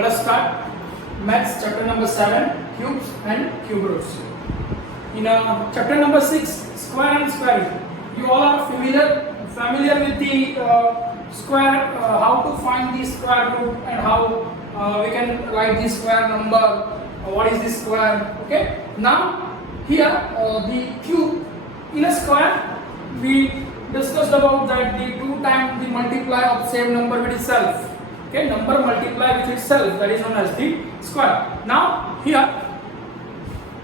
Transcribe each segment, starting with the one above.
Let us start Maths chapter number 7, cubes and cube roots. In chapter number 6, square and square root. You all are familiar with the square, how to find the square root and how we can write the square number. What is the square? Okay. Now here the cube in a square, we discussed about that the 2 times the multiply of same number with itself. Okay, number multiply with itself, that is known as the square. Now here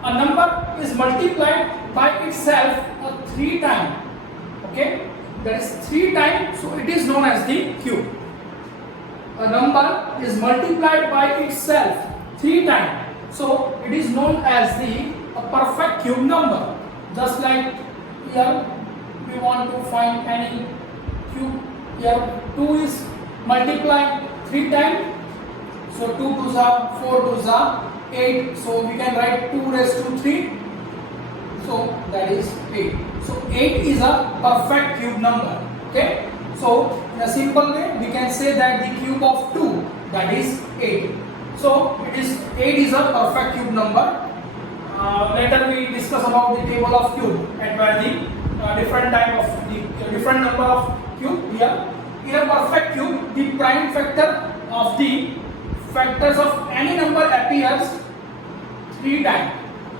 a number is multiplied by itself 3 times. Okay, that is 3 times, so it is known as the cube. A number is multiplied by itself 3 times, so it is known as the perfect cube number. Just like here we want to find any cube, here 2 is multiplied 3 times, so 2 2s are 4 2s are 8, so we can write 2 raised to 3, so that is 8. So 8 is a perfect cube number. Okay, so in a simple way we can say that the cube of 2, that is 8. So it is 8 is a perfect cube number. Later we discuss about the table of cube and where the different type of the different number of cube. Here in a perfect cube, the prime factor of the factors of any number appears 3 times.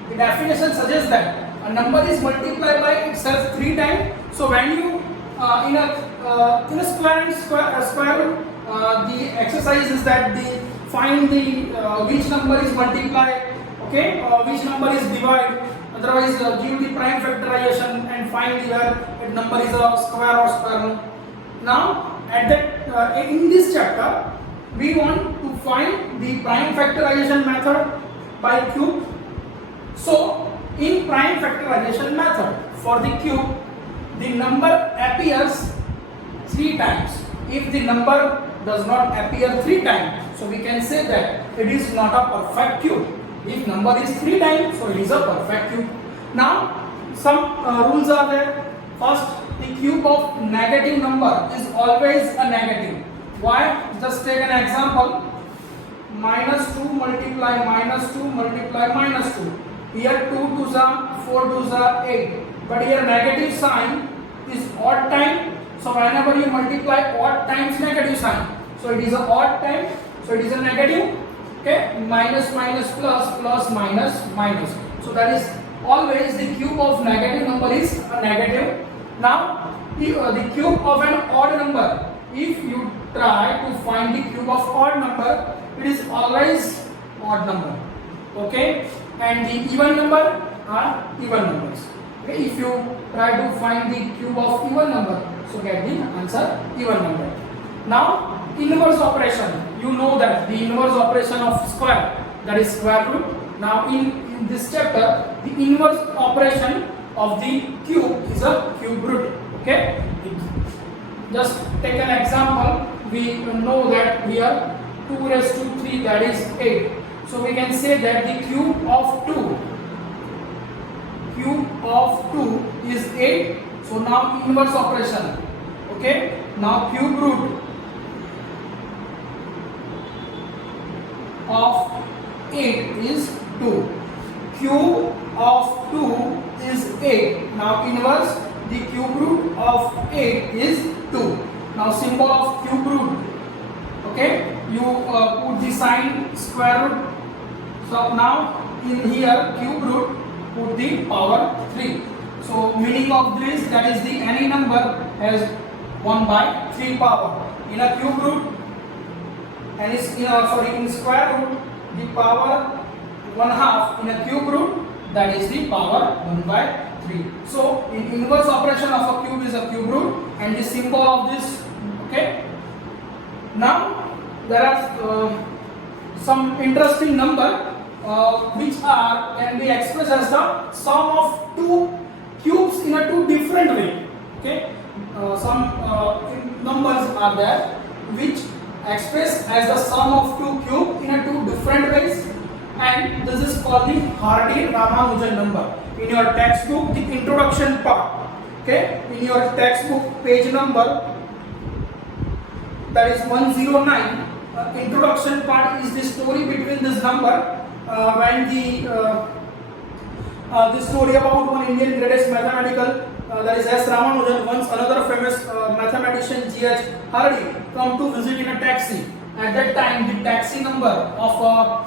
The definition suggests that a number is multiplied by itself 3 times. So when you in a square and square root, the exercise is that the find the which number is multiplied, okay, which number is divided. Otherwise, give the prime factorization and find whether that number is a square or square root. Now, at that in this chapter, we want to find the prime factorization method by cube. So, in prime factorization method for the cube, the number appears 3 times. If the number does not appear 3 times, so we can say that it is not a perfect cube. If number is 3 times, so it is a perfect cube. Now, some rules are there. First, the cube of negative number is always a negative. Why? Just take an example. -2 multiply -2 multiply -2. Here 2 2s are 4 2s are 8. But here negative sign is odd time. So whenever you multiply odd times negative sign, so it is a odd time. So it is a negative. Okay, minus minus plus plus minus minus. So that is always the cube of negative number is a negative. Now the cube of an odd number, if you try to find the cube of odd number, it is always odd number. Okay, and the even number are even numbers. Okay, if you try to find the cube of even number, so get the answer even number. Now inverse operation, you know that the inverse operation of square, that is square root. Now in this chapter, the inverse operation of the cube is a cube root. Okay, just take an example. We know that here 2 raised to 3, that is 8. So we can say that the cube of 2 is 8. So now inverse operation. Okay, now cube root of 8 is 2. Cube of 2 is 8. Now inverse, the cube root of 8 is 2. Now symbol of cube root. Okay, you put the sign square root. So now in here cube root, put the power 3. So meaning of this, that is the any number has 1/3 power. In a cube root, and is in square root, the power 1/2. In a cube root, that is the power 1/3. So in inverse operation of a cube is a cube root, and the symbol of this. Okay, now there are some interesting number which can be expressed as the sum of 2 cubes in a 2 different way. Okay, some numbers are there which expressed as the sum of 2 cubes in a 2 different ways, and this is called the Hardy-Ramanujan number. In your textbook, the introduction part, okay, in your textbook page number, that is 109, introduction part is the story between this number when the story about one Indian greatest mathematical that is S. Ramanujan. Once another famous mathematician G.H. Hardy come to visit in a taxi. At that time, the taxi number of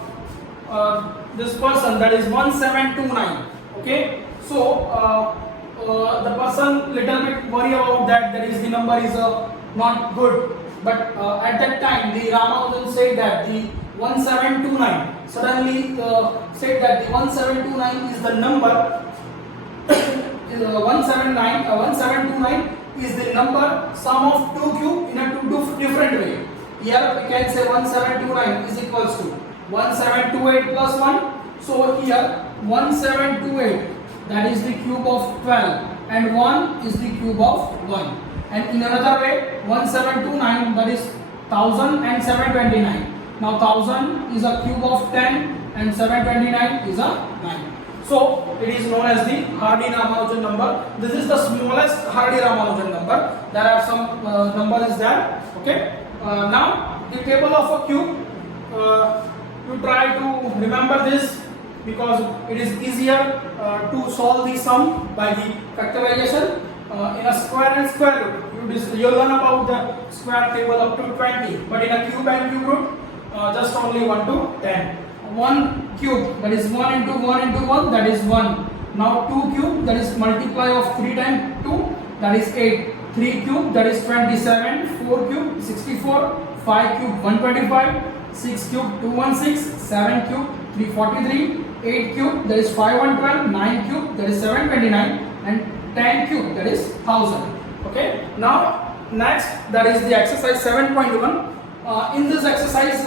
this person, that is 1729. Okay, so the person little bit worry about that is the number is not good. But at that time, the Ramanujan said that the 1729 suddenly said that the 1729 is the number. 1729 is the number sum of two cube in a two different way. Here we can say 1729 is equals to 1728 plus 1. So here 1728, that is the cube of 12, and 1 is the cube of 1. And in another way, 1729, that is 1000 and 729. Now 1000 is a cube of 10 and 729 is a 9. So it is known as the Hardy-Ramanujan number. This is the smallest Hardy-Ramanujan number. There are some numbers there. Okay. Now the table of a cube. You try to remember this because it is easier to solve the sum by the factorization. In a square and square root, you learn about the square table up to 20. But in a cube and cube root, just only 1 to 10. 1 cube, that is 1 into 1 into 1, that is 1. Now 2 cube, that is multiply of 3 times 2, that is 8. 3 cube, that is 27. 4 cube, 64. 5 cube, 125. 6 cube, 216. 7 cube, 343. 8 cube, that is 512. 9 cube, that is 729. And 10 cube, that is 1000. Okay. Now next, that is the exercise 7.1. In this exercise,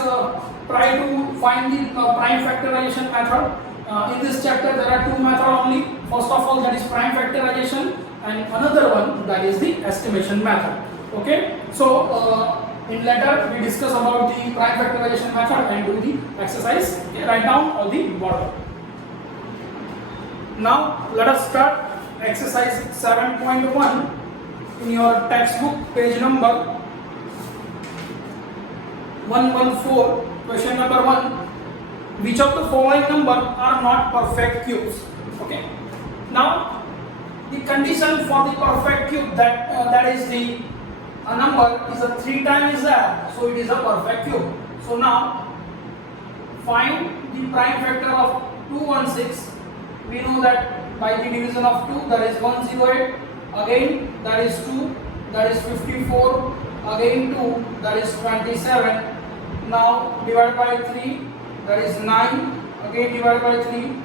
try to find the prime factorization method. In this chapter, there are two methods only. First of all, that is prime factorization, and another one, that is the estimation method. Okay. So in later we discuss about the prime factorization method and do the exercise. Okay, write down all the border. Now let us start exercise 7.1 in your textbook, page number 114. Question number 1. Which of the following numbers are not perfect cubes? Okay. Now the condition for the perfect cube, that is the number is a 3 times that, so it is a perfect cube. So now find the prime factor of 216. We know that by the division of 2, that is 108. Again that is 2, that is 54. Again 2, that is 27. Now divide by 3, that is 9. Again divide by 3,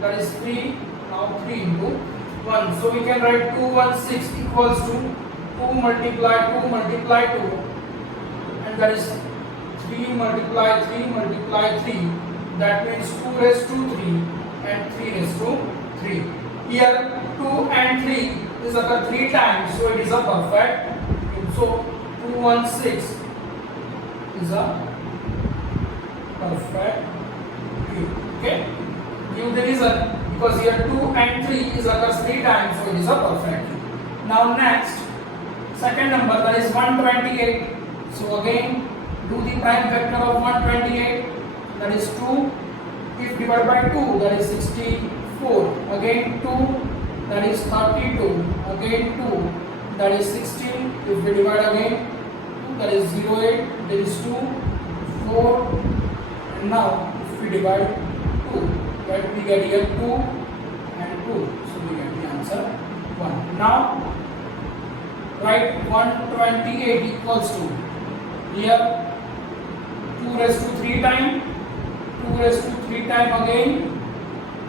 that is 3. Now 3 into 1. So we can write 216 equals to 2 multiply 2 multiply 2, and that is 3 multiply 3 multiply 3. That means 2 raised to 3 and 3 raised to 3. Here 2 and 3 is occur 3 times, so it is a perfect cube. So 216 is a perfect cube. Okay. Give the reason, because here 2 and 3 is occurs 3 times, so it is a perfect cube. Now next, second number, that is 128. So again do the prime factor of 128, that is 2. If divided by 2, that is 64. Again 2, that is 32. Again 2, that is 16. If we divide again 2, that is 08. There is 2, 4. And now if we divide 2, that we get here 2 and 2. So we get the answer 1. Now write 128 equals to, here 2 raised to 3 times, 2 raised to 3 times again,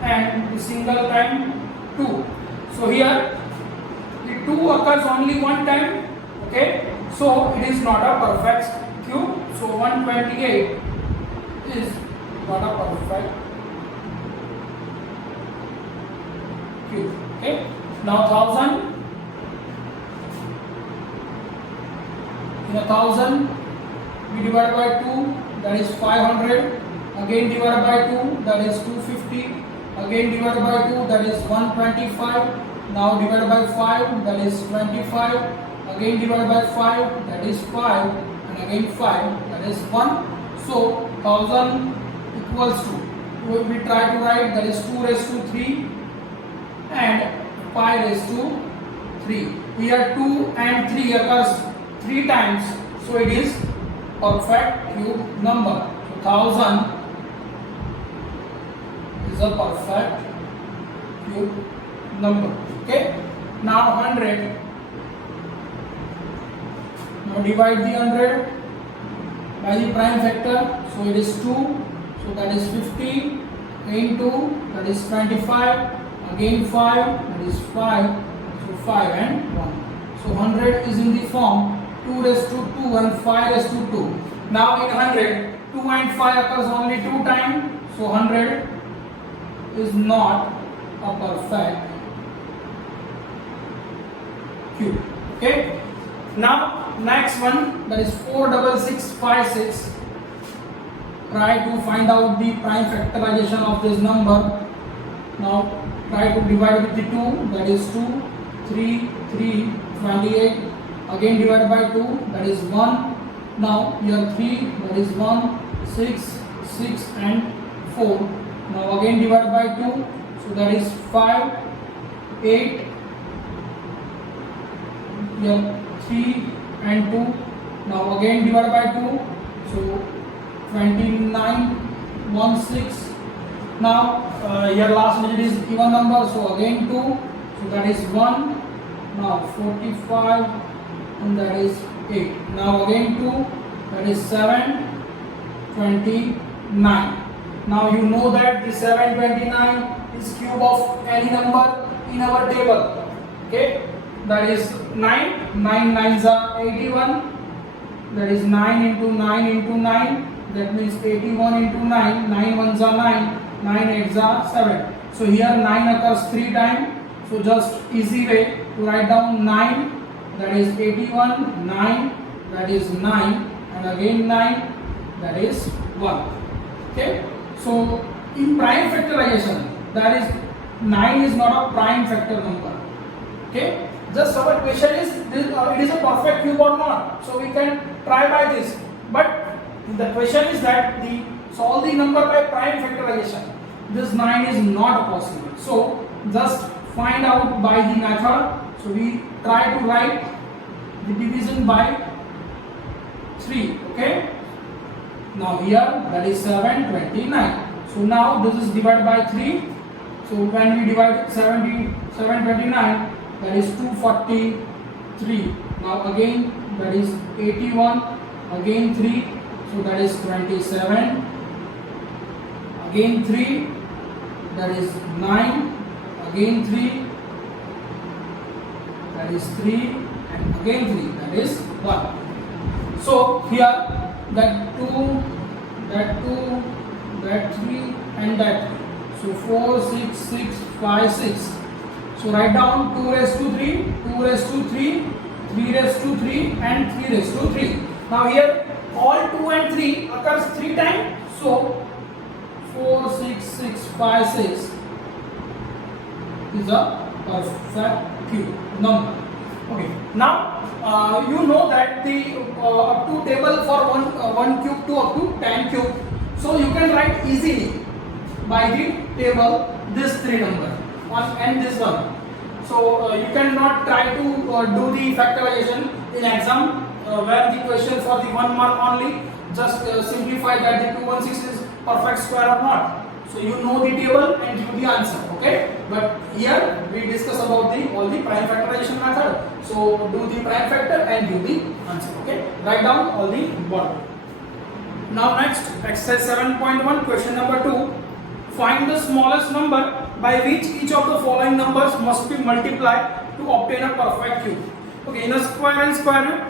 and the single time 2. So here the 2 occurs only one time. Okay, so it is not a perfect cube. So 128 is not a perfect cube. Okay, now 1000. In 1000 we divide by 2, that is 500. Again divided by 2, that is 250. Again divided by 2, that is 125. Now divided by 5, that is 25. Again divided by 5, that is 5. And again 5, that is 1. So 1000 equals to, we try to write, that is 2 raised to 3 and 5 raised to 3. Here 2 and 3 occurs 3 times, so it is perfect cube number. So 1000 is a perfect cube number. Okay. Now 100. Now divide the 100 by the prime factor. So it is 2. So that is 50. Again 2. That is 25. Again 5. That is 5. So 5 and 1. So 100 is in the form 2 raised to 2 and 5 raised to 2. Now in 100, 2 and 5 occurs only 2 times. So 100 is not a perfect cube. Okay. Now next one, that is 46656. Try to find out the prime factorization of this number. Now try to divide with the 2, that is 2, 3, 3, 28. Again divided by 2, that is 1. Now here 3, that is 1, 6, 6 and 4. Now again divided by 2, so that is 5, 8. Here 3 and 2. Now again divided by 2, so 29, 1, 6. Now here last digit is even number, so again 2, so that is 1. Now 45 and that is 8. Now again 2, that is 7, 29. Now you know that the 729 is cube of any number in our table. Okay, that is 9. 9 nines are 81. That is 9 into 9 into 9. That means 81 into 9. 9 ones are 9. 9 eights are 7. So here 9 occurs 3 times. So just easy way to write down 9. That is 81. 9. That is 9. And again 9. That is 1. Okay. So in prime factorization, that is 9 is not a prime factor number. Okay. Just our question is this, it is a perfect cube or not. So we can try by this. But the question is that the solve the number by prime factorization. This 9 is not possible. So just find out by the method. So we try to write the division by 3. Okay. Now here that is 729. So now this is divided by 3. So when we divide 729, that is 243. Now again that is 81. Again 3. So that is 27. Again 3. That is 9. Again 3. That is 3. And again 3. That is 1. So here that 2, that 2, that 3 and that 3. So 4, 6, 6, 5, 6. So write down 2 raised to 3, 2 raised to 3, 3 raised to 3 and 3 raised to 3. Now here all 2 and 3 occurs 3 times. So 4, 6, 6, 5, 6 is a perfect cube number. Okay. Now you know that the up to table for one cube to up to 10 cube. So you can write easily by the table this 3 number and this one. So you cannot try to do the factorization in exam where the question for the 1 mark only. Just simplify that the 216 is perfect square or not. So you know the table and give the answer. Okay. But here we discuss about the all the prime factorization method. So do the prime factor and give the answer. Okay. Write down all the important. Now next exercise 7.1 question number 2. Find the smallest number by which each of the following numbers must be multiplied to obtain a perfect cube. Okay, in a square and square root,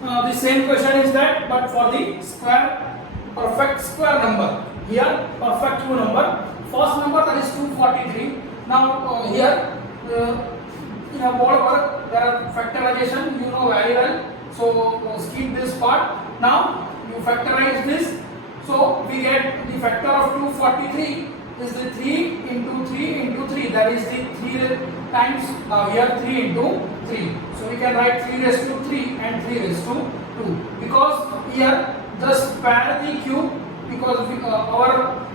the same question is that, but for the square, perfect square number. Here, perfect cube number. First number, that is 243. Now here in a board work there are factorization, you know very well. So skip this part. Now you factorize this. So we get the factor of 243 is the 3 into 3 into 3, that is the 3 times here 3 into 3. So we can write 3 raised to 3 and 3 raised to 2, because here just pair the cube because our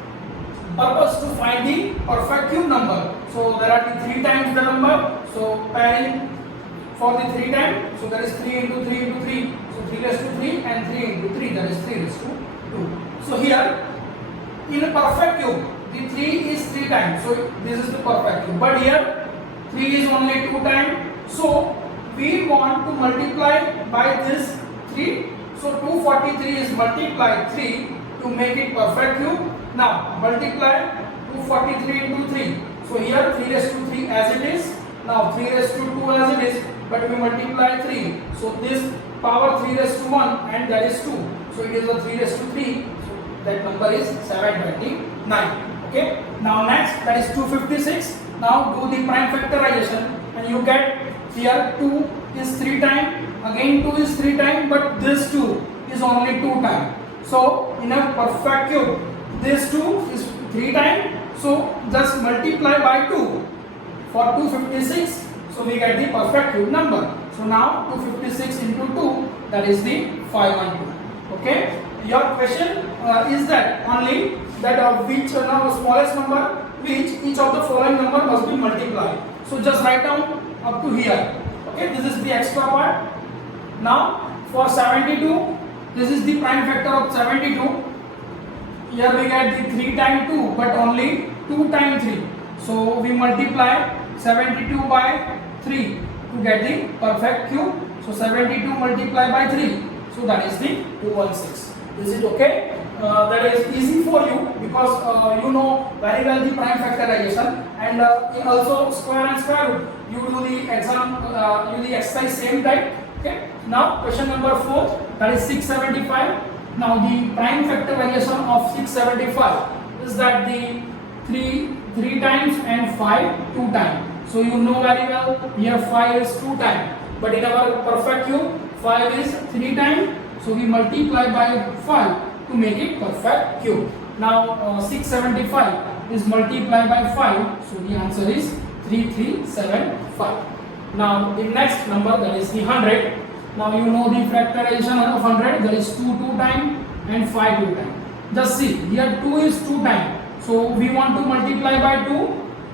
purpose to find the perfect cube number. So there are the 3 times the number. So pairing for the 3 times. So that is 3 into 3 into 3. So 3 raised to 3 and 3 into 3, that is 3 raised to 2. So here in a perfect cube, the 3 is 3 times. So this is the perfect cube. But here 3 is only 2 times. So we want to multiply by this 3. So 243 is multiplied 3 to make it perfect cube. Now multiply 243 into 3. So here 3 raised to 3 as it is. Now 3 raised to 2 as it is. But we multiply 3. So this power 3 raised to 1 and that is 2. So it is a 3 raised to 3. So that number is 729. Okay. Now next, that is 256. Now do the prime factorization and you get here 2 is 3 times. Again 2 is 3 times. But this 2 is only 2 times. So in a perfect cube, this 2 is 3 times. So just multiply by 2 for 256. So we get the perfect cube number. So now 256 into 2, that is the 512. Okay. Your question is that only that which smallest number which each of the following number must be multiplied. So just write down up to here. Okay. This is the extra part. Now for 72, this is the prime factor of 72. Here we get the 3 times 2, but only 2 times 3. So we multiply 72 by 3 to get the perfect cube. So 72 multiplied by 3. So that is the 216. Is it okay? That is easy for you because you know very well the prime factorization, and also square and square root. You do the exercise same type. Okay. Now question number 4, that is 675. Now the prime factorization of 675 is that the 3 times and 5 2 times. So you know very well here 5 is 2 times, but in our perfect cube 5 is 3 times. So we multiply by 5 to make it perfect cube. Now 675 is multiplied by 5. So the answer is 3375. Now the next number, that is the 100. Now you know the factorization of 100, that is 2 times and 5 2 times. Just see here 2 is 2 times. So we want to multiply by 2,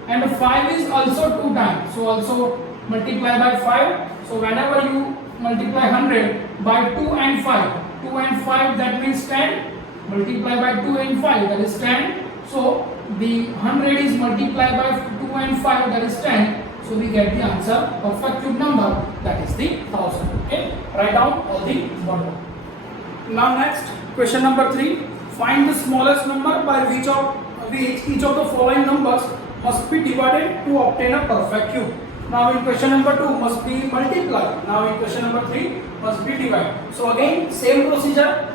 and 5 is also 2 times. So also multiply by 5. So whenever you multiply 100 by 2 and 5, 2 and 5, that means 10. Multiply by 2 and 5, that is 10. So the 100 is multiplied by 2 and 5, that is 10. So we get the answer perfect cube number, that is the 1000. Okay, write down all the bottom. Now next, question number 3. Find the smallest number by which each of the following numbers must be divided to obtain a perfect cube. Now in question number 2 must be multiplied. Now in question number 3 must be divided. So again same procedure.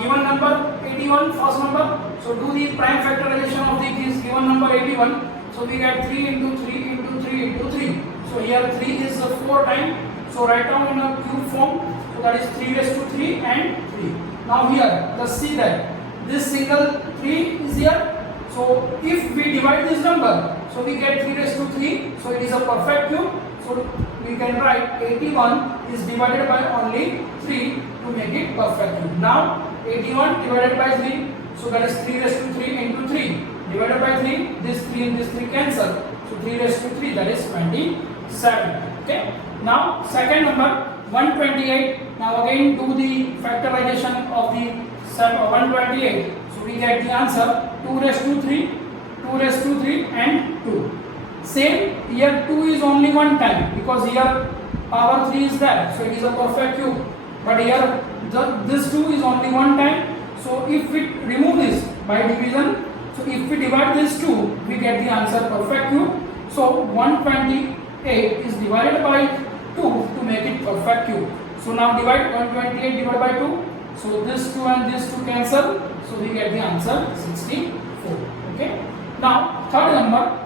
Given number 81, first number. So do the prime factorization of the given number 81. So we get 3 into 3 into 3 into 3. So here 3 is 4 times. So write down in a cube form. So that is 3 raised to 3 and 3. Now here, just see that this single 3 is here. So if we divide this number, so we get 3 raised to 3. So it is a perfect cube. So we can write 81 is divided by only 3 to make it perfect cube. Now 81 divided by 3. So that is 3 raised to 3 into 3. Divided by 3, this 3 and this 3 cancel. So 3 raised to 3, that is 27. Okay. Now second number 128. Now again do the factorization of the 128. So we get the answer 2 raised to 3, 2 raised to 3 and 2. Same here 2 is only one time because here power 3 is there. So it is a perfect cube. But here this 2 is only one time. So if we remove this by division, so if we divide this 2, we get the answer perfect cube. So 128 is divided by 2 to make it perfect cube. So now divide 128 divided by 2. So this 2 and this 2 cancel. So we get the answer 64. Okay. Now third number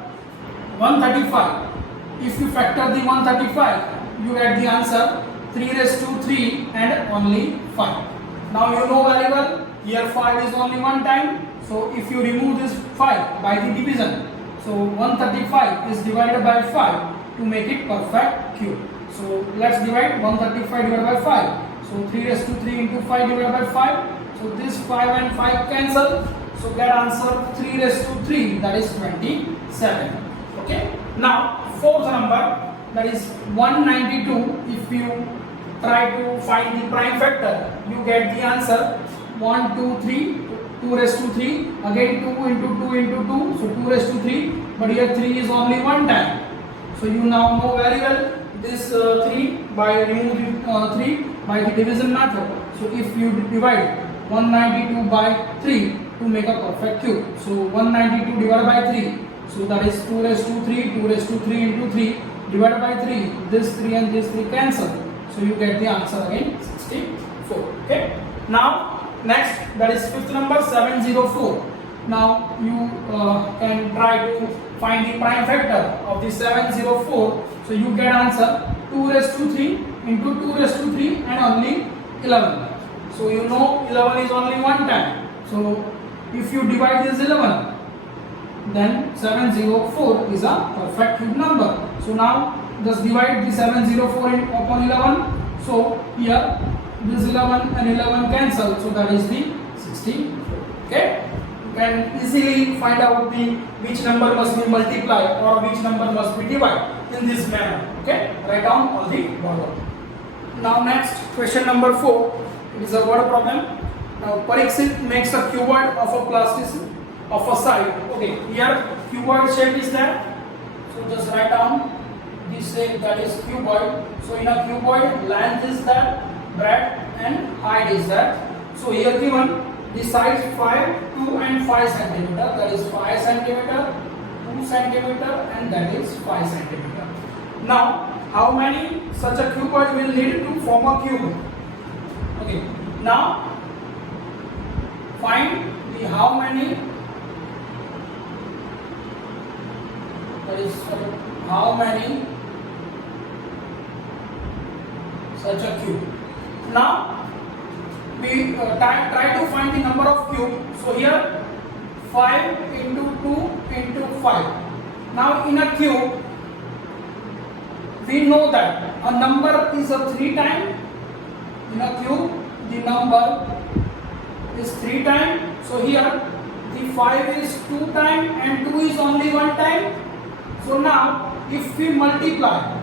135. If you factor the 135, you get the answer 3 raised to 3 and only 5. Now you know very well here 5 is only one time. So if you remove this 5 by the division, so 135 is divided by 5 to make it perfect cube. So let's divide 135 divided by 5. So 3 raised to 3 into 5 divided by 5. So this 5 and 5 cancel. So get answer 3 raised to 3, that is 27. Okay. Now fourth number, that is 192. If you try to find the prime factor, you get the answer 1, 2, 3. 2 raised to 3, again 2 into 2 into 2, so 2 raised to 3, but here 3 is only one time. So you now know very well this 3 by removing 3 by the division method. So if you divide 192 by 3 to make a perfect cube, so 192 divided by 3, so that is 2 raised to 3, 2 raised to 3 into 3 divided by 3, this 3 and this 3 cancel, so you get the answer again 64. Okay. Now next, that is fifth number 704. Now you can try to find the prime factor of the 704. So you get answer 2 raised to 3 into 2 raised to 3 and only 11. So you know 11 is only one time. So if you divide this 11, then 704 is a perfect cube number. So now just divide the 704 upon 11. So here this 11 and 11 cancel, so that is the 64. Okay, you can easily find out the which number must be multiplied or which number must be divided in this manner. Okay, write down on the board. Now next, question number 4. It is a word problem. Now Parikshit makes a cuboid of a plasticine of a side. Okay, here cuboid shape is there. So just write down this shape, that is cuboid. So in a cuboid, length is that, breadth and height is that. So here given the size 5, 2 and 5 centimeter, that is 5 centimeter, 2 centimeter and that is 5 centimeter. Now how many such a cuboid will need to form a cube? Okay, now find the how many, that is how many such a cube. Now we try to find the number of cube. So here 5 into 2 into 5. Now in a cube we know that a number is a 3 time. In a cube the number is 3 time. So here the 5 is 2 time and 2 is only 1 time. So now if we multiply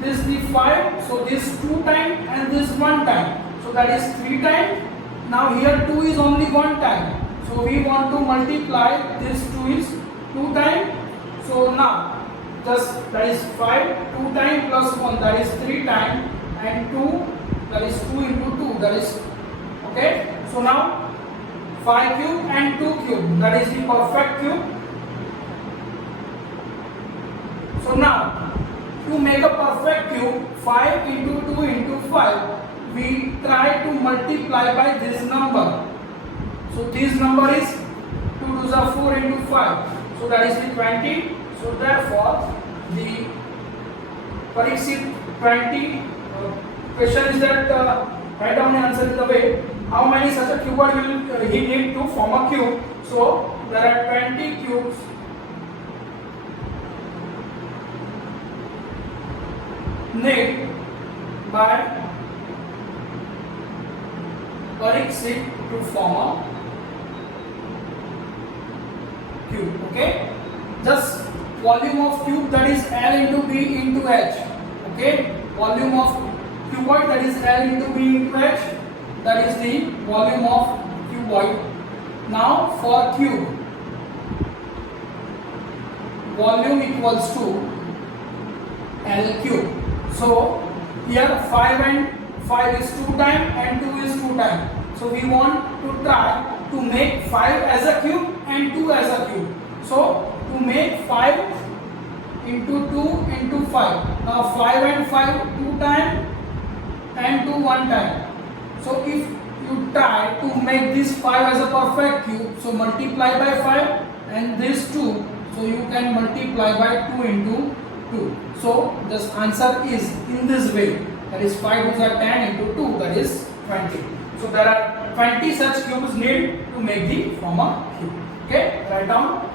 this the 5, so this 2 time and this 1 time, so that is 3 time. Now here 2 is only 1 time, so we want to multiply this 2 is 2 time. So now just that is 5, 2 time plus 1, that is 3 time, and 2, that is 2 into 2, that is okay. So now 5 cube and 2 cube, that is the perfect cube. So now to make a perfect cube, 5 into 2 into 5, we try to multiply by this number. So this number is 2 2s are 4 into 5. So that is the 20. So therefore the Parikshit 20 question is that write down the answer in the way how many such a cuboid will he need to form a cube. So there are 20 cubes made by Parikshit to form a cube. Okay, just volume of cube, that is L into B into H. Okay, volume of cuboid, that is L into B into H, that is the volume of cuboid. Now for cube, volume equals to L cube. So here 5 and 5 is 2 time and 2 is 2 time. So we want to try to make 5 as a cube and 2 as a cube. So to make 5 into 2 into 5. Now 5 and 5 2 time and 2 1 time. So if you try to make this 5 as a perfect cube, so multiply by 5 and this 2, so you can multiply by 2 into 2. So this answer is in this way, that is 5 2s are 10 into 2, that is 20. So there are 20 such cubes need to make the form a cube. Okay, write down